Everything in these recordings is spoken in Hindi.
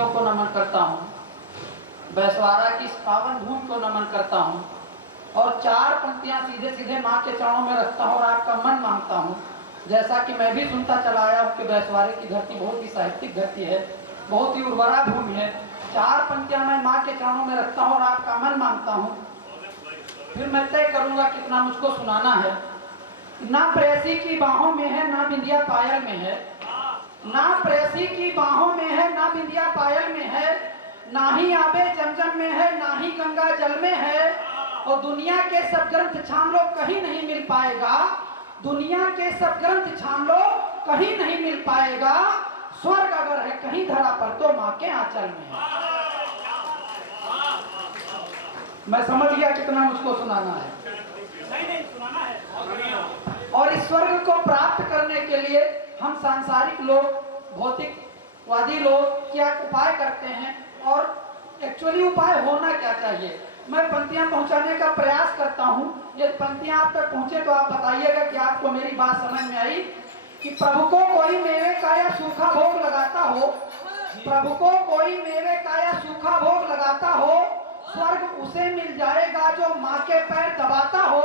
ऋषियों को नमन करता हूँ, बैसवारा की इस पावन भूमि को नमन करता हूँ और 4 पंक्तियाँ सीधे सीधे माँ के चरणों में रखता हूँ और आपका मन मांगता हूँ। जैसा कि मैं भी सुनता चला आया हूँ कि बैसवारे की धरती बहुत ही साहित्यिक धरती है, बहुत ही उर्वरा भूमि है। 4 पंक्तियाँ मैं माँ के चरणों में रखता हूँ और आपका मन मांगता हूँ, फिर मैं तय करूँगा कितना मुझको सुनाना है। ना प्रेयसी की बाहों में है, ना बिंदिया पायल में है, ना प्रेयसी की बाहों में है, ना बिंदिया पायल में है, ना ही आबे जमजम में है, ना ही गंगा जल में है। और दुनिया के सब ग्रंथ छान लो कहीं नहीं मिल पाएगा, दुनिया के सब ग्रंथ छान लो कहीं नहीं मिल पाएगा। स्वर्ग अगर है कहीं धरा पर तो माँ के आंचल में है। मैं समझ गया कितना मुझको सुनाना है। नहीं सुनाना है। और इस स्वर्ग को प्राप्त करने के लिए हम सांसारिक लोग, भौतिकवादी लोग क्या उपाय करते हैं और एक्चुअली उपाय होना क्या चाहिए, मैं पंक्तियां पहुंचाने का प्रयास करता हूं। ये पंक्तियां आप तक पहुंचे तो आप बताइएगा कि आपको मेरी बात समझ में आई। कि प्रभु को कोई मेवे का या सूखा भोग लगाता हो, प्रभु को कोई मेवे का या सूखा भोग लगाता हो, स्वर्ग उसे मिल जाएगा जो माँ के पैर दबाता हो।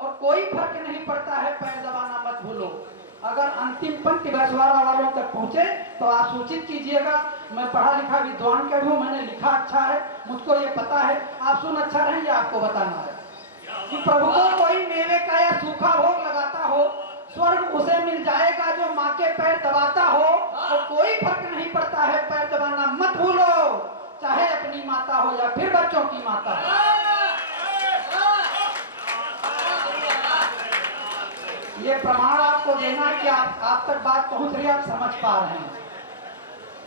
और कोई फर्क नहीं पड़ता है, पैर दबाना मत भूलो। अगर अंतिम पंक्ति बैसवारा वालों तक पहुंचे तो आप सूचित कीजिएगा। मैं पढ़ा लिखा विद्वान का हूँ, मैंने लिखा अच्छा है, मुझको ये पता है। आप सुन अच्छा रहेंगे, आपको बताना है कि प्रभु को कोई मेवे का या सूखा भोग लगाता हो, स्वर्ग उसे मिल जाएगा जो माँ के पैर दबाता हो। और कोई फर्क नहीं पड़ता है, पैर दबाना मत भूलो, चाहे अपनी माता हो या फिर बच्चों की माता हो। ये प्रमाण आपको देना है कि आप तक बात पहुंच रही है, आप समझ पा रहे हैं।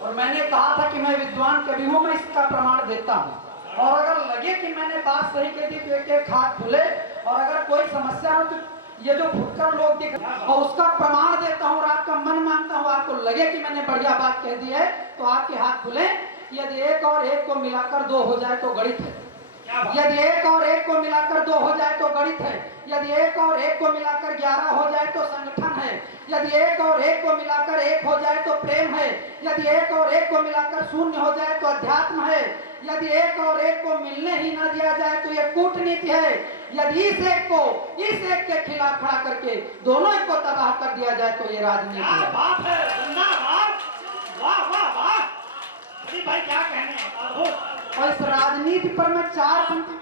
और मैंने कहा था कि मैं विद्वान कवि हूं, मैं इसका प्रमाण देता हूं। और अगर लगे कि मैंने बात सही कह दी तो एक हाथ खुले, और अगर कोई समस्या हो तो ये जो फुटकर लोग दिख और उसका प्रमाण देता हूं और आपका मन मानता हूं, आपको लगे कि मैंने बढ़िया बात कह दी है तो आपके हाथ खुले। यदि 1 और 1 को मिलाकर 2 हो जाए तो गणित है, यदि 1 और 1 को मिलाकर 2 हो जाए तो गणित है, यदि 1 और 1 को मिलाकर 11 हो जाए तो संगठन है, यदि 1 और 1 को मिलाकर 1 हो जाए तो प्रेम है, यदि 1 और 1 को मिलाकर 0 हो जाए तो अध्यात्म है, यदि 1 और 1 को मिलने ही न दिया जाए तो यह कूटनीति है, यदि इस एक को इस एक के खिलाफ खड़ा करके दोनों एक को तबाह कर दिया जाए तो ये राजनीति है। बात है, वाह वाह वाह, अरे भाई क्या कहने हैं। और इस राजनीति पर मैं 4 पंक्ति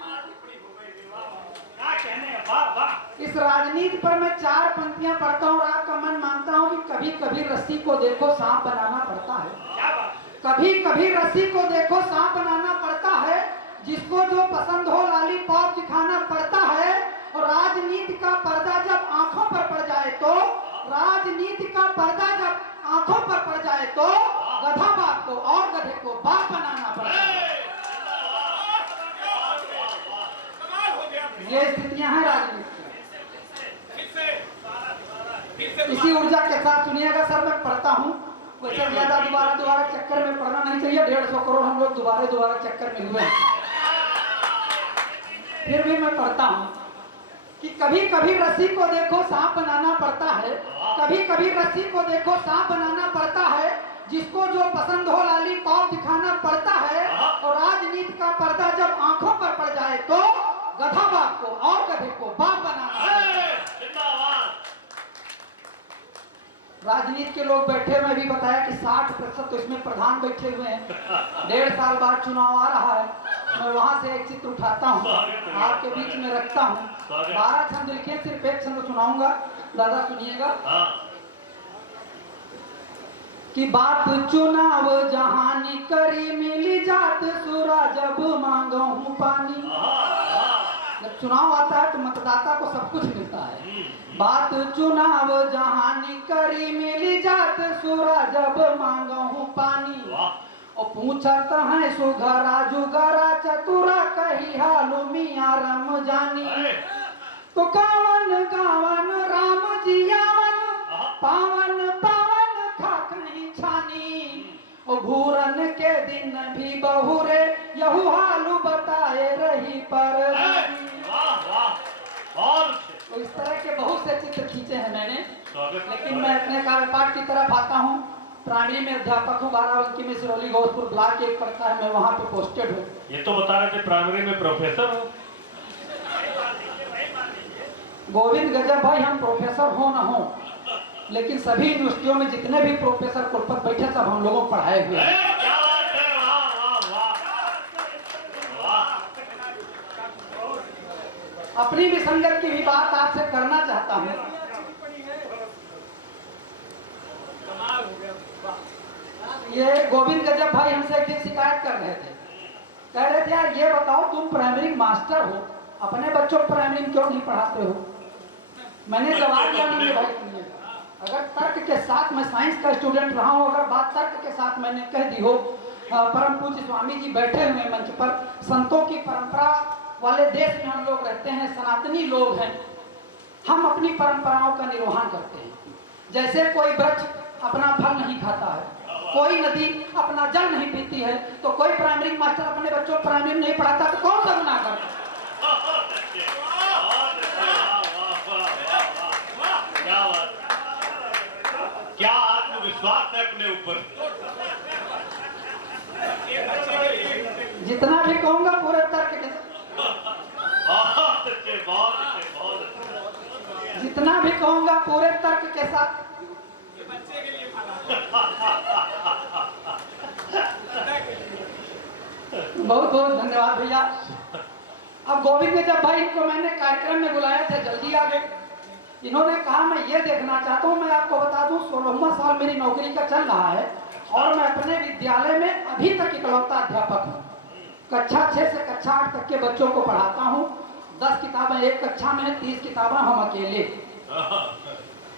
क्या कहने हैं, वाह वाह। इस राजनीति पर मैं 4 पंक्तियां पढ़ता हूँ और आपका मन मानता हूँ कि कभी कभी रस्सी को देखो सांप बनाना पड़ता है, क्या बात, कभी कभी रस्सी को देखो सांप बनाना पड़ता है, जिसको जो पसंद हो लॉलीपॉप दिखाना पड़ता है। और राजनीति का पर्दा जब आंखों पर पड़ जाए तो, राजनीति का पर्दा जब आंखों पर पड़ जाए तो गधा बाप को और गधे को बाप बनाना पड़ता है। ये स्थितियां हैं राजनीति की। इसी ऊर्जा के साथ सुनिएगा सर, मैं पढ़ता हूँ, वैसे ज्यादा दोबारा चक्कर में पढ़ना नहीं चाहिए। 150 करोड़ हम लोग दोबारा चक्कर में हुए हैं, फिर भी मैं पढ़ता हूँ कि कभी कभी रस्सी को देखो सांप बनाना पड़ता है, कभी कभी रस्सी को देखो सांप बनाना पड़ता है, जिसको जो पसंद हो लॉलीपॉप दिखाना पड़ता है। और राजनीति का पर्दा जब आंखों पर पड़ जाए तो गधा बाप को और गधे को बाप बनाना है। राजनीति के लोग बैठे, मैं भी बताया कि 60% तो इसमें प्रधान बैठे हुए हैं। 1.5 साल बाद चुनाव आ रहा है, मैं वहां से एक चित्र उठाता हूँ, आपके बीच में रखता हूँ। 12 छंद लिखे, सिर्फ एक छंद सुनाऊंगा, दादा सुनिएगा। कि बात चुनाव जहानी करी मिली जात सुरा जब मांगो हूँ पानी। जब चुनाव आता है तो मतदाता को सब कुछ मिलता है। बात चुनाव जहानी करी मिली जात सुरा जब मांगो हूँ पानी। और पूछत है सुघरा जुगरा चतुरा कही हालू मिया रम जानी। तो गावन गावन राम जियावन पावन पावन खाक नहीं छानी। और घूरन के दिन भी बहुरे यहू हालू बताए रही पर। तो इस तरह के बहुत से चित्र खींचे हैं मैंने, लेकिन मैं अपने काव्य पाठ की तरफ आता हूँ। प्राइमरी में अध्यापक हूँ, बाराबंकी में सिरौली गौसपुर ब्लॉक एक पड़ता है, मैं वहाँ पे पोस्टेड हूँ। ये तो बता रहे थे प्राइमरी में प्रोफेसर हो। गोविंद गजब भाई, हम प्रोफेसर हो ना हो, लेकिन सभी यूनिवर्सिटियों में जितने भी प्रोफेसर कुलपति बैठे सब हम लोगों को पढ़ाए हुए हैं। क्या बात है, वाह वाह वाह वाह। अपनी विसंगत की भी बात आपसे करना चाहता हूँ। ये गोविंद गजब भाई हमसे एक दिन शिकायत कर रहे थे, कह रहे थे यार ये बताओ तुम प्राइमरी मास्टर हो, अपने बच्चों को प्राइमरी में क्यों नहीं पढ़ाते हो? मैंने जवाब दिया नहीं भाई, सुनिए, अगर तर्क के साथ, मैं साइंस का स्टूडेंट रहा हूँ, अगर बात तर्क के साथ मैंने कह दी हो, परम पूज्य स्वामी जी बैठे हुए मंच पर, संतों की परंपरा वाले देश में हम लोग रहते हैं, सनातनी लोग हैं, हम अपनी परंपराओं का निर्वहन करते हैं। जैसे कोई वृक्ष अपना फल नहीं खाता है, कोई नदी अपना जल नहीं पीती है, तो कोई प्राइमरी मास्टर अपने बच्चों को प्राइमरी में नहीं पढ़ाता तो कौन सा गुनाह करता? क्या आत्मविश्वास है अपने ऊपर। जितना भी कहूंगा पूरे तर्क के जितना भी कहूंगा पूरे तर्क के साथ। बहुत बहुत धन्यवाद भैया। अब गोविंद ने जब भाई इनको मैंने कार्यक्रम में बुलाया था, जल्दी आ गए। इन्होंने कहा मैं ये देखना चाहता हूँ, मैं आपको बता दूं 16वां साल मेरी नौकरी का चल रहा है और मैं अपने विद्यालय में अभी तक इकलौता अध्यापक हूँ। कक्षा 6 से कक्षा 8 तक के बच्चों को पढ़ाता हूँ। 10 किताबें एक कक्षा में है, 30 किताबें हम अकेले,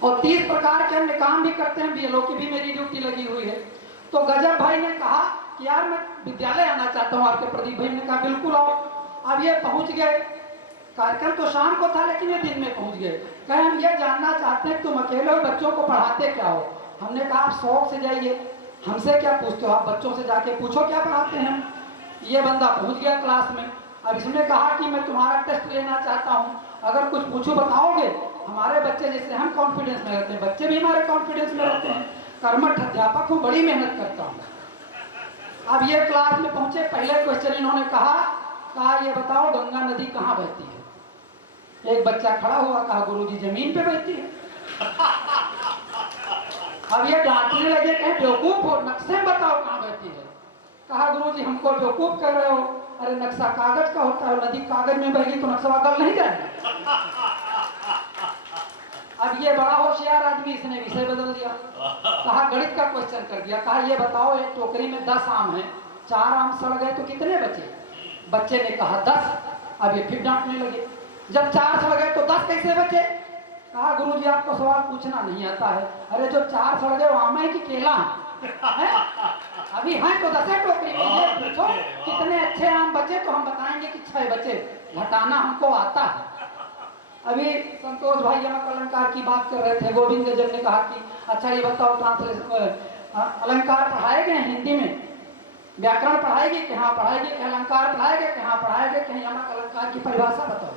और 30 प्रकार के अन्य काम भी करते हैं। बीएलओ की भी मेरी ड्यूटी लगी हुई है। तो गजब भाई ने कहा कि यार मैं विद्यालय आना चाहता हूँ आपके। प्रदीप भाई ने कहा बिल्कुल आओ। अब ये पहुँच गए, कार्यक्रम तो शाम को था लेकिन ये दिन में पहुँच गए। कहे हम ये जानना चाहते हैं तुम अकेले हो, बच्चों को पढ़ाते क्या हो? हमने कहा आप शौक से जाइए, हमसे क्या पूछते हो? आप बच्चों से जाके पूछो क्या पढ़ाते हैं। ये बंदा पहुँच गया क्लास में। अब इसने कहा कि मैं तुम्हारा टेस्ट लेना चाहता हूँ, अगर कुछ पूछो बताओगे? हमारे बच्चे जैसे हम कॉन्फिडेंस में रहते हैं, बच्चे भी हमारे कॉन्फिडेंस में रहते हैं। कर्मठ अध्यापक हूँ, बड़ी मेहनत करता हूँ। अब ये क्लास में पहुंचे, पहले क्वेश्चन इन्होंने कहा ये बताओ गंगा नदी कहाँ बहती है? एक बच्चा खड़ा हुआ, कहा गुरुजी जमीन पे बहती है। अब ये डांटने लगे, कहे बेवकूफ हो, नक्शे बताओ कहाँ बहती है। कहा गुरुजी हमको बेवकूफ कर रहे हो, अरे नक्शा कागज का होता है, नदी कागज में बहेगी तो नक्शा गल नहीं जाएगा। अब ये बड़ा होशियार आदमी, इसने विषय बदल दिया। कहा गणित का क्वेश्चन कर दिया। कहा ये बताओ एक टोकरी में 10 आम है, 4 आम सड़ गए तो कितने बचे? बच्चे ने कहा 10। अब ये फिर डांटने लगे, जब 4 सड़ गए तो 10 कैसे बचे? कहा गुरुजी आपको सवाल पूछना नहीं आता है। अरे जो 4 सड़ गए वो आम है कि केला है? अभी हैं तो 10 टोकरी में, ये पूछो कितने अच्छे आम बचे तो हम बताएंगे कि 6 बचे। घटाना हमको आता है। अभी संतोष भाई यमक अलंकार की बात कर रहे थे। गोविंद गजब ने कहा कि अच्छा ये बताओ ट्रांसलेशन अलंकार पढ़ाए गए हिंदी में, व्याकरण पढ़ाएगी कि हाँ पढ़ाएगी, कि अलंकार पढ़ाएगे कि हाँ पढ़ाएगे, कहीं यमक अलंकार की परिभाषा बताओ।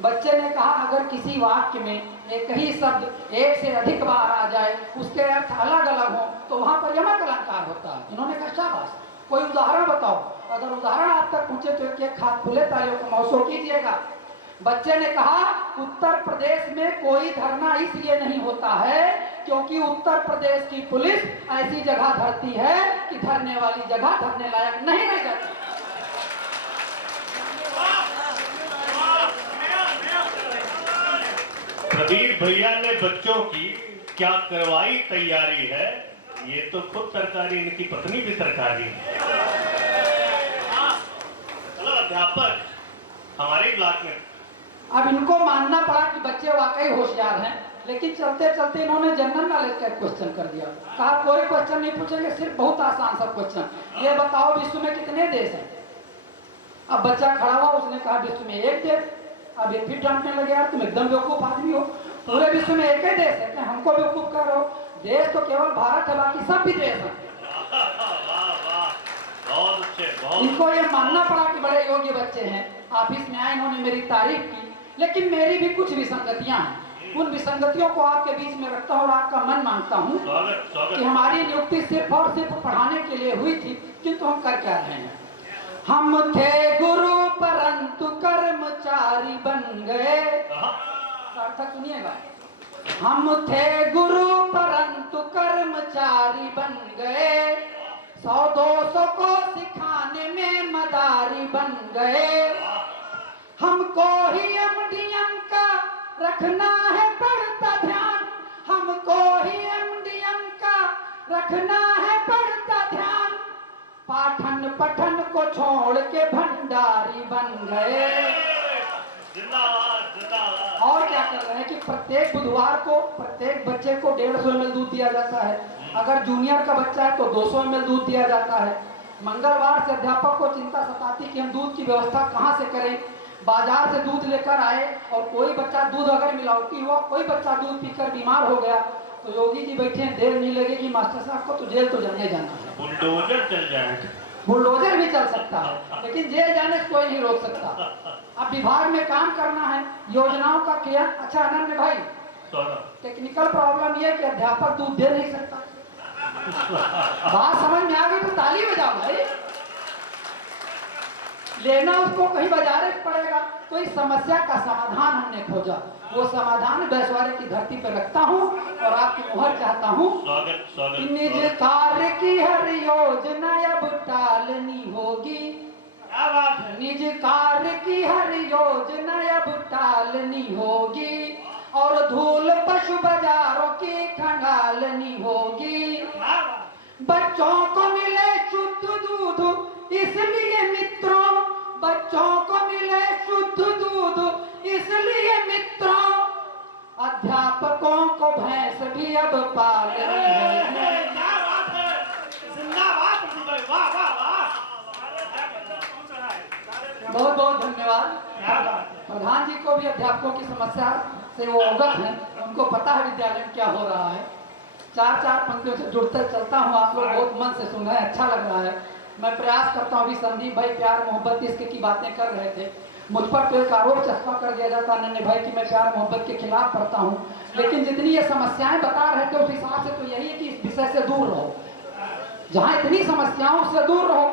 बच्चे ने कहा अगर किसी वाक्य में एक ही शब्द एक से अधिक बार आ जाए, उसके अर्थ अलग अलग हो तो वहां पर यमक अलंकार होता है। इन्होंने कहा शाबाश, कोई उदाहरण बताओ। अगर उदाहरण आप तक पूछे तो एक हाथ खुले तालियों को मौसू कीजिएगा। बच्चे ने कहा उत्तर प्रदेश में कोई धरना इसलिए नहीं होता है क्योंकि उत्तर प्रदेश की पुलिस ऐसी जगह धरती है कि धरने वाली जगह धरने लायक नहीं रह जाती। प्रदीप भैया ने बच्चों की क्या करवाई तैयारी है, ये तो खुद सरकारी, इनकी पत्नी भी सरकारी है। चलो अध्यापक हमारे ब्लॉक में। अब इनको मानना पड़ा कि बच्चे वाकई होशियार हैं, लेकिन चलते चलते इन्होंने जनरल नॉलेज का क्वेश्चन कर दिया। कहा कोई क्वेश्चन नहीं पूछेंगे, सिर्फ बहुत आसान सा क्वेश्चन, ये बताओ विश्व में कितने देश हैं? अब बच्चा खड़ा हुआ, उसने कहा विश्व में 1 देश। अब ये फिर डांटने लगे यार तुम एकदम बेवकूफ आदमी हो, पूरे विश्व में 1 ही देश है, हमको बेवकूफ कर रहे हो? देश तो केवल भारत है, बाकी सब भी देश है। इनको ये मानना पड़ा कि बड़े योग्य बच्चे हैं। ऑफिस में आए, इन्होंने मेरी तारीफ की, लेकिन मेरी भी कुछ विसंगतियां हैं। उन विसंगतियों को आपके बीच में रखता हूँ और आपका मन मांगता हूँ स्वागत कि स्वागत। हमारी नियुक्ति सिर्फ और सिर्फ पढ़ाने के लिए हुई थी, किंतु हम कर क्या रहे हैं। हम थे गुरु परंतु कर्मचारी बन गए। सार्थक सुनिएगा। हम थे गुरु परंतु कर्मचारी बन गए, 100-200 को सिखाने में मदारी बन गए। हमको ही एमडीएम का रखना है बढ़ता ध्यान, हमको ही एमडीएम का रखना है बढ़ता ध्यान। पाठन पठन को छोड़ के भंडारी बन गए। जिंदाबाद जिंदाबाद। और क्या कर रहे हैं कि प्रत्येक बुधवार को प्रत्येक बच्चे को 150 ml दूध दिया जाता है। अगर जूनियर का बच्चा है तो 200 ml दूध दिया जाता है। मंगलवार से अध्यापक को चिंता सताती कि हम दूध की व्यवस्था कहाँ से करें। बाजार से दूध लेकर आए और कोई बच्चा दूध अगर मिलावटी हुआ, कोई बच्चा दूध पीकर बीमार हो गया तो योगी जी बैठे हैं, देर नहीं लगेगी मास्टर साहब को तो जेल तो जाने जाना है। बुलडोजर चल जाएगा। बुलडोजर भी चल सकता है लेकिन जेल जाने से कोई नहीं रोक सकता। अब विभाग में काम करना है, योजनाओं का किया। अच्छा अनन्य भाई, टेक्निकल प्रॉब्लम ये है कि अध्यापक दूध दे नहीं सकता। बात समझ में आ गई तो ताली बजाओ भाई। लेना उसको कहीं बाजारे पड़ेगा। तो इस समस्या का समाधान हमने खोजा, वो समाधान बैसवारे की धरती पर रखता हूँ और आपकी मुहर चाहता हूँ। स्वागत स्वागत। निज कार्य की हर योजना अब टालनी होगी। क्या बात है। निज कार्य की हर योजना अब टालनी होगी और धूल पशु बाजारों की खंगालनी होगी। क्या बात। बच्चों को मिले शुद्ध दूध इसलिए मित्रों, बच्चों को मिले शुद्ध दूध इसलिए मित्रों, अध्यापकों को भैंस भी अब पालनी है। क्या बात है। जिंदाबाद भाई, वाह वाह वाह। बहुत बहुत धन्यवाद। क्या बात है। प्रधान जी को भी अध्यापकों की समस्या से वो अवगत हैं, उनको पता है विद्यालय में क्या हो रहा है। चार पंक्तियों से जुड़ते चलता हूँ, आप लोग बहुत मन से सुन रहे हैं, अच्छा लग रहा है। मैं प्रयास करता हूँ। अभी संदीप भाई प्यार मोहब्बत इसके की बातें कर रहे थे, मुझ पर तो एक आरोप चस्पा कर दिया जाता नन्हे भाई कि मैं प्यार मोहब्बत के खिलाफ पढ़ता हूँ, लेकिन जितनी ये समस्याएं बता रहे थे उस हिसाब से तो यही है कि इस विषय से दूर रहो। जहाँ इतनी समस्याओं से दूर रहो।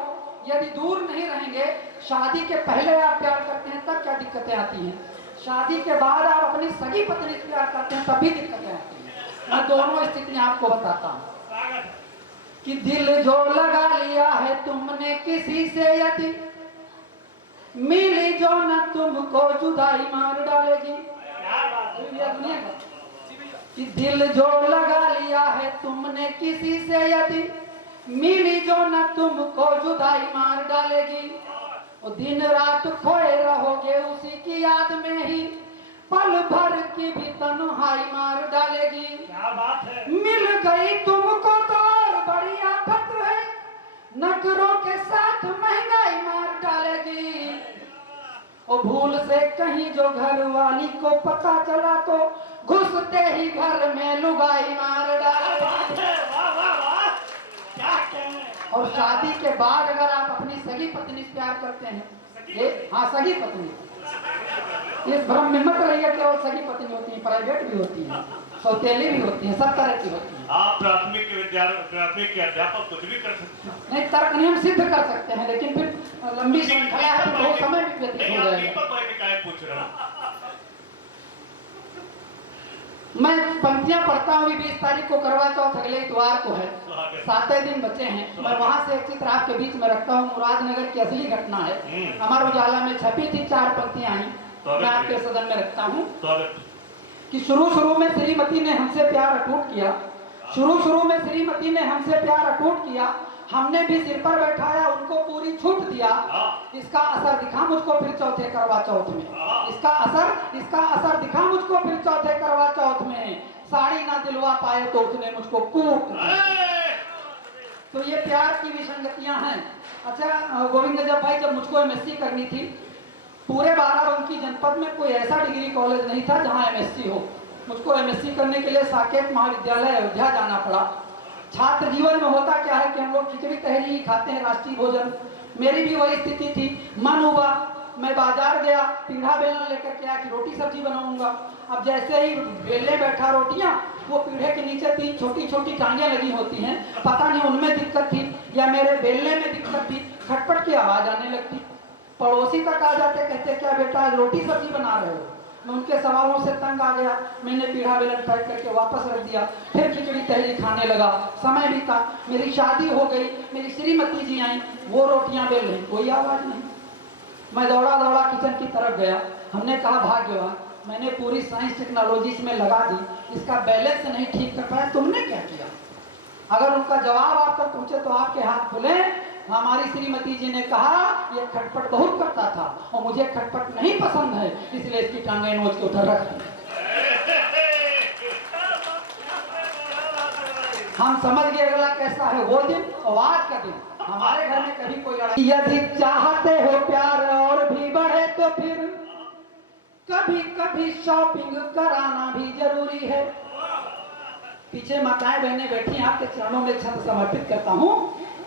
यदि दूर नहीं रहेंगे, शादी के पहले आप प्यार करते हैं तब क्या दिक्कतें आती हैं, शादी के बाद आप अपनी सगी पत्नी से प्यार करते हैं तब भी दिक्कतें आती हैं। मैं दोनों स्थितियां आपको बताता हूँ कि दिल जो लगा लिया है तुमने किसी से, यदि मिली जो न तुमको जुदाई मार डालेगी। कि दिल जो लगा लिया है तुमने किसी से, यदि मिली जो न तुमको जुदाई मार डालेगी। और दिन रात खोए रहोगे उसी की याद में ही, पल भर की भी तन्हाई मार डालेगी। क्या बात है। मिल गई तुमको तो और बड़ी आफत है, नखरों के साथ महंगाई मार डालेगी। और भूल से कहीं जो घर वाली को पता चला तो घुसते ही घर में लुगाई मार डालेगी। वाह वाह वाह। क्या कहने। और शादी के बाद अगर आप अपनी सगी पत्नी से प्यार करते हैं, ये हाँ सगी पत्नी, इस भ्रम में मत रहिए केवल सगी पत्नी होती है, प्राइवेट भी होती है, सौतेली भी होती है, सब तरह की होती है। आप प्राथमिक के अध्यापक कुछ भी कर सकते हैं। नहीं, तर्क नियम सिद्ध कर सकते हैं, लेकिन फिर लंबी श्रृंखला है तो बहुत समय भी व्यतीत हो जाएगा। पूछ रहा हूँ। मैं पंक्तियां पढ़ता हूँ। 20 तारीख को करवा चौथ अगले इतवार को है, 7 दिन बचे हैं। मैं वहां से एक चित्र आपके बीच में रखता हूँ। मुरादनगर की असली घटना है, अमर उजाला में छपी थी, 4 पंक्तियां आई, मैं आपके सदन में रखता हूँ। कि शुरू में श्रीमती ने हमसे प्यार अटूट किया, शुरू में श्रीमती ने हमसे प्यार अटूट किया, हमने भी सिर पर बैठाया उनको पूरी छूट दिया। इसका असर दिखा मुझको फिर चौथे करवा चौथ में, इसका असर दिखा मुझको फिर चौथे करवा चौथ में। साड़ी ना दिलवा पाए तो उसने मुझको कूट दिया। तो ये प्यार की विसंगतियां हैं। अच्छा गोविंद जब भाई, जब मुझको एमएससी करनी थी, पूरे बाराबंकी जनपद में कोई ऐसा डिग्री कॉलेज नहीं था जहां एमएससी हो। मुझको एमएससी करने के लिए साकेत महाविद्यालय अयोध्या जाना पड़ा। छात्र जीवन में होता क्या है कि हम लोग खिचड़ी तहरी खाते हैं, राष्ट्रीय भोजन। मेरी भी वही स्थिति थी। मन हुआ मैं बाजार गया, पीढ़ा बेलना लेकर के आया कि रोटी सब्जी बनाऊंगा। अब जैसे ही बेलने बैठा रोटियां, वो पीढ़े के नीचे 3 छोटी छोटी कांगियां लगी होती हैं, पता नहीं उनमें दिक्कत थी या मेरे बेलने में दिक्कत थी, खटपट की आवाज आने लगती। पड़ोसी तक आ जाते, कहते क्या बेटा आज रोटी सब्जी बना रहे हो। मैं उनके सवालों से तंग आ गया, मैंने पीढ़ा बेलन फेंक करके वापस रख दिया, फिर खिचड़ी तहरी खाने लगा। समय बीता, मेरी शादी हो गई, मेरी श्रीमती जी आई, वो रोटियां बेल रही, कोई आवाज नहीं। मैं दौड़ा दौड़ा किचन की तरफ गया, हमने कहा भाग्यवान, मैंने पूरी साइंस टेक्नोलॉजी इसमें लगा दी, इसका बैलेंस नहीं ठीक कर पाया, तुमने क्या किया? अगर उनका जवाब आप तक पहुंचे तो आपके हाथ खुले। हमारी श्रीमती जी ने कहा ये खटपट बहुत करता था और मुझे खटपट नहीं पसंद है, इसलिए इसकी टांगें नोच के उधर रख दी। हम समझ गए अगला कैसा है वो दिन और आज का दिन। हमारे घर में कभी कोई लड़ाई, यदि चाहते हो प्यार और भी बढ़े तो फिर कभी कभी शॉपिंग कराना भी जरूरी है। पीछे माताएं बहनें बैठी, आपके चरणों में छंद समर्पित करता हूँ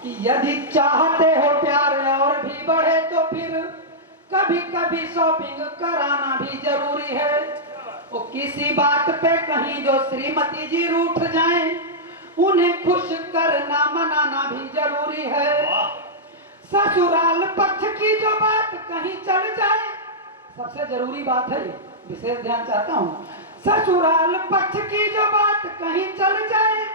कि यदि चाहते हो प्यार और भी बढ़े तो फिर कभी कभी शॉपिंग कराना भी जरूरी है। वो किसी बात पे कहीं जो श्रीमती जी रूठ जाएं, उन्हें खुश करना मनाना भी जरूरी है। ससुराल पक्ष की जो बात कहीं चल जाए, सबसे जरूरी बात है, विशेष ध्यान चाहता हूँ। ससुराल पक्ष की जो बात कहीं चल जाए,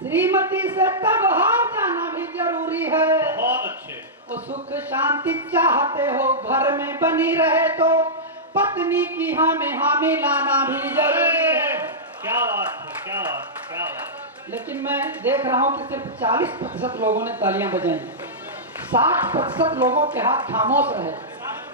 श्रीमती से तब हार जाना भी जरूरी है। बहुत अच्छे। वो सुख शांति चाहते हो घर में बनी रहे तो पत्नी की हामी लाना भी जरूरी है। क्या बात है, क्या बात, क्या बात। लेकिन मैं देख रहा हूँ कि सिर्फ 40% लोगों ने तालियां बजाई, 60% लोगों के हाथ खामोश रहे।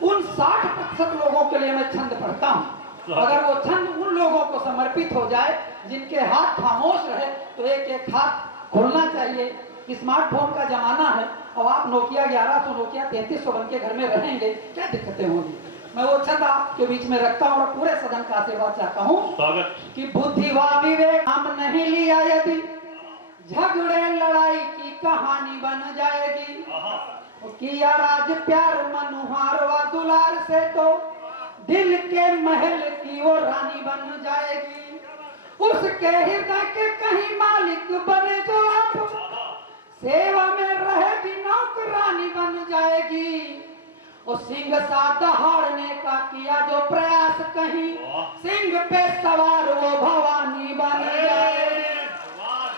उन 60% लोगों के लिए मैं छंद पढ़ता हूँ। अगर वो छंद उन लोगों को समर्पित हो जाए जिनके हाथ खामोश रहे, तो एक एक हाथ खोलना चाहिए। स्मार्टफोन का जमाना है और आप नोकिया 1100 नोकिया 3300 बन के घर में रहेंगे, क्या दिक्कतें होंगी। मैं वो छंद आपके बीच में रखता हूँ और पूरे सदन का आशीर्वाद चाहता हूँ। स्वागत। कि बुद्धि व विवेक हम नहीं लिया यदि झगड़े लड़ाई की कहानी बन जाएगी। किया राज प्यार मनुहार व दुलार से तो दिल के महल की वो रानी बन जाएगी। उसके हृदय के कहीं मालिक बने जो आप, सेवा में रहेगी नौकरानी बन जाएगी। और सिंह सा दहाड़ने का किया जो प्रयास, कहीं सिंह पे सवार वो भवानी बन जाएगी।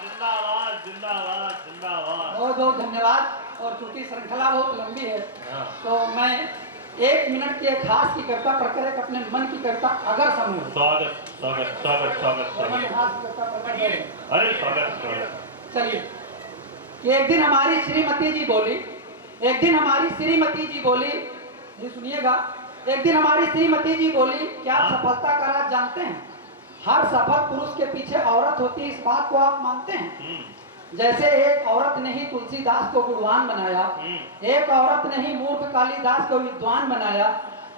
जिंदाबाद जिंदाबाद जिंदाबाद। बहुत बहुत धन्यवाद। और चूंकि श्रृंखला बहुत लंबी है तो मैं 1 मिनट की एक हाथ की करता पढ़कर एक अपने मन की करता अगर समय हो। स्वागत स्वागत स्वागत स्वागत स्वागत। अरे स्वागत स्वागत। चलिए कि एक दिन हमारी श्रीमती जी बोली, एक दिन हमारी श्रीमती जी बोली, ये सुनिएगा, एक दिन हमारी श्रीमती जी बोली, क्या आप सफलता का राज जानते हैं? हर सफल पुरुष के पीछे औरत होती है, इस बात को आप मानते हैं? जैसे एक औरत ने ही तुलसीदास को गुणवान बनाया, एक औरत ने ही मूर्ख कालिदास को विद्वान बनाया,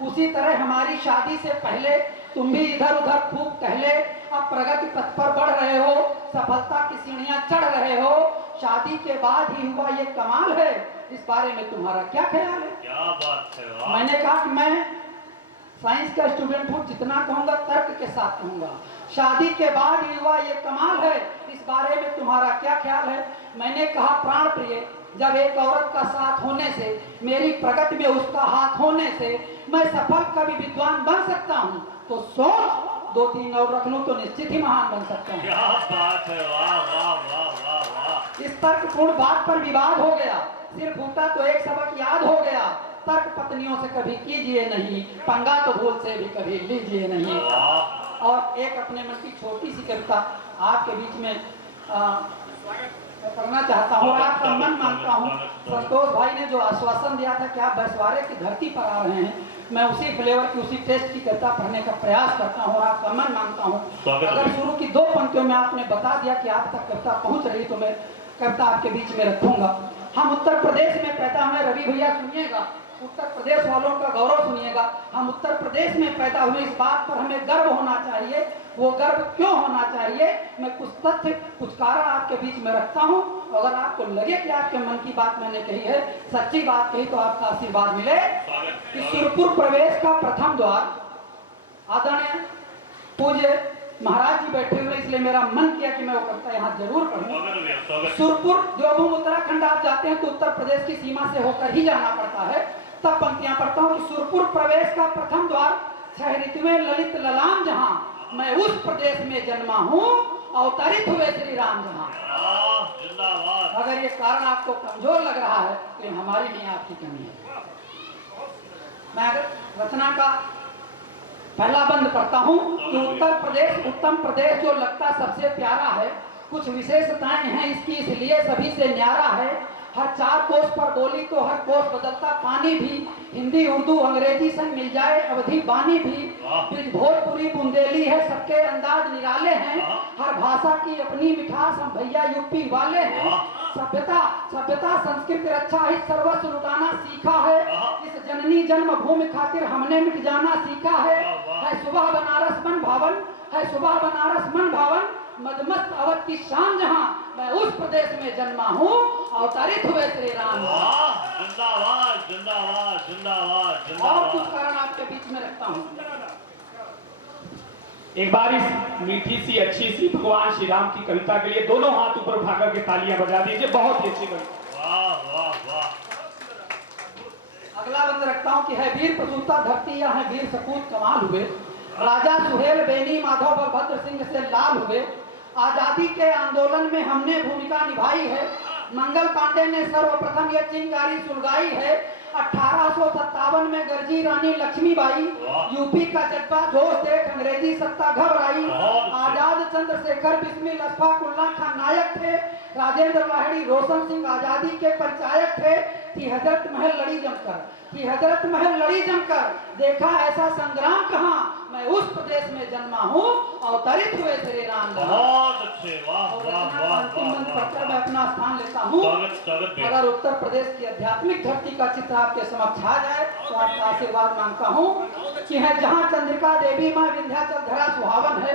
उसी तरह हमारी शादी से पहले तुम भी इधर उधर खूब टहले, अब प्रगति पथ पर बढ़ रहे हो, सफलता की सीढ़ियां चढ़ रहे हो, शादी के बाद ही हुआ ये कमाल है। इस बारे में तुम्हारा क्या ख्याल है? क्या बात है, वाह। मैंने कहा कि मैं साइंस का स्टूडेंट हूँ, जितना कहूँगा तर्क के साथ कहूँगा। शादी के बाद ही हुआ ये कमाल है, इस बारे में तुम्हारा क्या ख्याल है? मैंने कहा प्राण प्रिय, जब एक औरत का साथ होने से, मेरी प्रगति में उसका हाथ होने से मैं सफल कभी विद्वान बन सकता हूँ, तो सोच 2-3 और रख लूं तो निश्चित ही महान बन सकता हूँ। क्या बात है, वाह वाह वाह वाह वाह। इस तर्कपूर्ण बात पर विवाद हो गया, सिर फूटा तो एक सबक याद हो गया, तर्क पत्नियों से कभी कीजिए नहीं, पंगा तो भूल से भी कभी लीजिए नहीं। और एक अपने मन की छोटी सी कविता आपके बीच में करना चाहता हूँ, आपका मन मानता हूँ। संतोष भाई ने जो आश्वासन दिया था कि आप बसवाड़े की धरती पर आ रहे हैं, मैं उसी फ्लेवर की, उसी टेस्ट की कविता पढ़ने का प्रयास करता हूँ और आपका मन मानता हूँ। अगर शुरू की 2 पंक्तियों में आपने बता दिया कि आप तक कविता पहुँच रही, तो मैं कविता आपके बीच में रखूंगा। हम उत्तर प्रदेश में पैदा हुए, रवि भैया सुनिएगा, उत्तर प्रदेश वालों का गौरव सुनिएगा। हम उत्तर प्रदेश में पैदा हुए, इस बात पर हमें गर्व होना चाहिए। वो गर्व क्यों होना चाहिए, मैं कुछ तथ्य, कुछ कारण आपके बीच में रखता हूँ अगर आपको लगे कि आपके मन की बात मैंने कही है, सच्ची बात कही, तो आपका आशीर्वाद मिले कि सुरपुर प्रवेश का प्रथम द्वार आदरणीय पूज्य महाराज जी बैठे हुए, इसलिए मेरा मन किया कि मैं वो कविता यहाँ जरूर पढ़ूं। सुरपुर देवभूमि उत्तराखंड आप जाते हैं तो उत्तर प्रदेश की सीमा से होकर ही जाना पड़ता है। तब पंक्तियां पढ़ता हूँ कि सुरपुर प्रवेश का प्रथम द्वार, छह ऋतुएं ललित ललाम जहां, मैं उस प्रदेश में जन्मा हूँ, अवतरित हुए श्री राम जहां। अगर ये कारण आपको कमजोर लग रहा है तो ये हमारी नहीं, आपकी कमी है। मैं अगर रचना का पहला बंद पढ़ता हूँ कि उत्तर प्रदेश उत्तम प्रदेश जो लगता सबसे प्यारा है, कुछ विशेषताएं हैं इसकी इसलिए सभी से न्यारा है। हर 4 कोस पर बोली तो हर कोस बदलता पानी भी, हिंदी उर्दू अंग्रेजी संग मिल जाए अवधि बानी भी, भोजपुरी बुंदेली है सबके अंदाज निराले हैं, हर भाषा की अपनी मिठास हम भैया यूपी वाले हैं। सभ्यता संस्कृति रक्षा ही सर्वस्व लुटाना सीखा है, इस जननी जन्म भूमि खातिर हमने मिट जाना सीखा है सुबह बनारस मन भावन, है सुबह बनारस मन भावन, मदमस्त अवध की शान जहां, मैं उस प्रदेश में जन्मा हूँ, अवतरित हुए श्री राम। जिंदाबाद जिंदाबाद जिंदाबाद जिंदाबाद। और कुछ कारण आपके बीच में रखता हूँ। एक बार इस मीठी सी अच्छी सी भगवान श्री राम की कविता के लिए दोनों हाथ ऊपर उठाकर के तालियां बजा दीजिए। बहुत ही अच्छी कविता। वाह वाह वाह। अगला बंद रखता हूँ कि है वीर प्रसूता धरती या है वीर सपूत कमाल हुए, राजा सुहेल बेनी माधव बलभद्र सिंह से लाल हुए, आजादी के आंदोलन में हमने भूमिका निभाई है, मंगल पांडे ने सर्वप्रथम यह चिंगारी सुलगाई है, 1857 में गर्जी रानी लक्ष्मीबाई, यूपी का जज्बा जोश देख अंग्रेजी सत्ता घबराई, आजाद चंद्रशेखर बिस्मिल अशफाकुल्लाह खान नायक थे, राजेंद्र लाहिड़ी रोशन सिंह आजादी के परिचायक थे, कि हजरत महल लड़ी जमकर, कि हजरत महल लड़ी जमकर, देखा ऐसा संग्राम कहाँ, मैं उस प्रदेश में जन्मा हूँ, अवतरित हुए श्री राम। बहुत अच्छे, वाह वाह वाह। मैं अपना स्थान लेता हूँ। अगर उत्तर प्रदेश की आध्यात्मिक धरती का चित्र आपके समक्ष आ जाए तो आपका आशीर्वाद मांगता हूँ कि है जहाँ चंद्रिका देवी माँ विंध्याचल धरा सुहावन है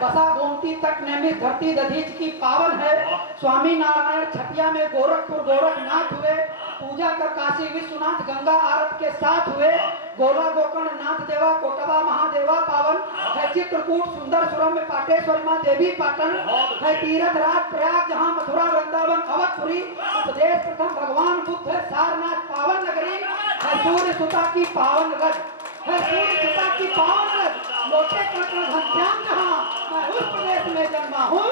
बसा गोमती तक नियमित धरती दधीच की पावन है, स्वामी नारायण छटिया में गोरखपुर गोरखनाथ हुए, पूजा कर काशी विश्वनाथ गंगा आरत के साथ हुए, गोला गोकर्ण नाथ देवा कोटवा महादेवा पावन है, चित्रकूट सुंदर सुरम में पाटेश्वरी माँ देवी पाटन है, तीरथ राज प्रयाग जहाँ मथुरा वृंदावन अवधपुरी, उपदेश प्रथम भगवान बुद्ध है, सारनाथ पावन नगरी है, सूर्य सुता की पावन रज है, सूर्य सुता की पावन रज, लोटे कृष्ण घनश्याम जहाँ, मैं उस प्रदेश में जन्मा हूँ,